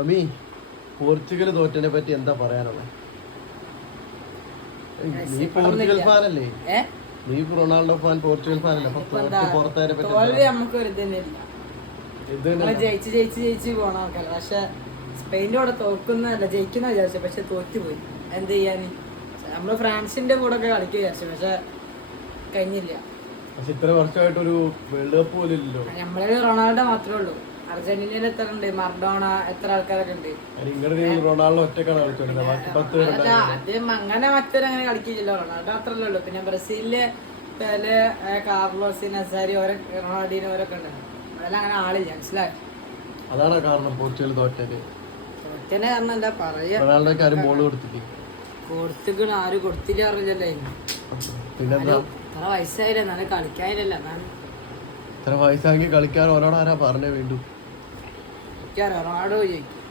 അമ്മി പോർച്ചുഗൽ തോറ്റനെ പറ്റി എന്താ പറയാനുള്ളത്? നീ പോർച്ചുഗൽ ഫാനല്ലേ? നീ റൊണാൾഡോ ഫാൻ, പോർച്ചുഗൽ ഫാനല്ലേ? അപ്പൊ പുറത്തേനെ പറ്റി ജയിച്ച് പോണ ആൾക്കാർ. പക്ഷെ സ്പെയിൻ്റെ കൂടെ തോക്കുന്നല്ല, ജയിക്കുന്ന വിചാരിച്ചു. പക്ഷെ തോറ്റുപോയി. എന്ത് ചെയ്യാന്? നമ്മള് ഫ്രാൻസിന്റെ കൂടെ ഒക്കെ കളിക്കുക വിചാരിച്ചു, പക്ഷെ കഴിഞ്ഞില്ല. പക്ഷെ ഇത്ര വർഷമായിട്ടൊരു വേൾഡ് കപ്പ് പോലും ഇല്ലല്ലോ. നമ്മളെ റൊണാൾഡോ മാത്രമേ ഉള്ളൂ. അർജന്റീനയിൽ എത്ര ഉണ്ട്? മർഡോണ, എത്ര ആൾക്കാരൊക്കെ ഉണ്ട്. റൊണാൾഡോ ഒറ്റക്കാണ് കളിച്ചോണ്ടിരുന്നത്. ആദ്യം അങ്ങനെ മറ്റൊരങ്ങനെ കളിക്കില്ലല്ലോ. റൊണാൾഡോ മാത്രമല്ലേ ഉള്ളൂ. പിന്നെ ബ്രസീലില് പെലെ, കാർലോസ്, നസാരി, റൊണാൾഡീനോ ഓരൊക്കെ ഉണ്ട്. അതെല്ലാം അങ്ങനെ ആളില്ല. മനസ്സിലായി? അതാണ് കാരണം പോർച്ചുഗൽ തോറ്റത്. തോറ്റനെ കാരണം എന്താ പറയാ, റൊണാൾഡോക്ക് ആരും ബോൾ കൊടുത്തില്ലേ? കൊടുത്തിക്കണ ആരും കൊടുത്തില്ല അറിയില്ലല്ലോ. പിന്നെന്താ ഇത്ര വയസ്സായില്ല, എന്നാലും കളിക്കാനില്ല. ഇത്ര വയസ്സാക്കി കളിക്കാൻ ഓരോട് ആരാ പറഞ്ഞേ വേണ്ടു? റൊണാൾഡോ ജയിക്കും.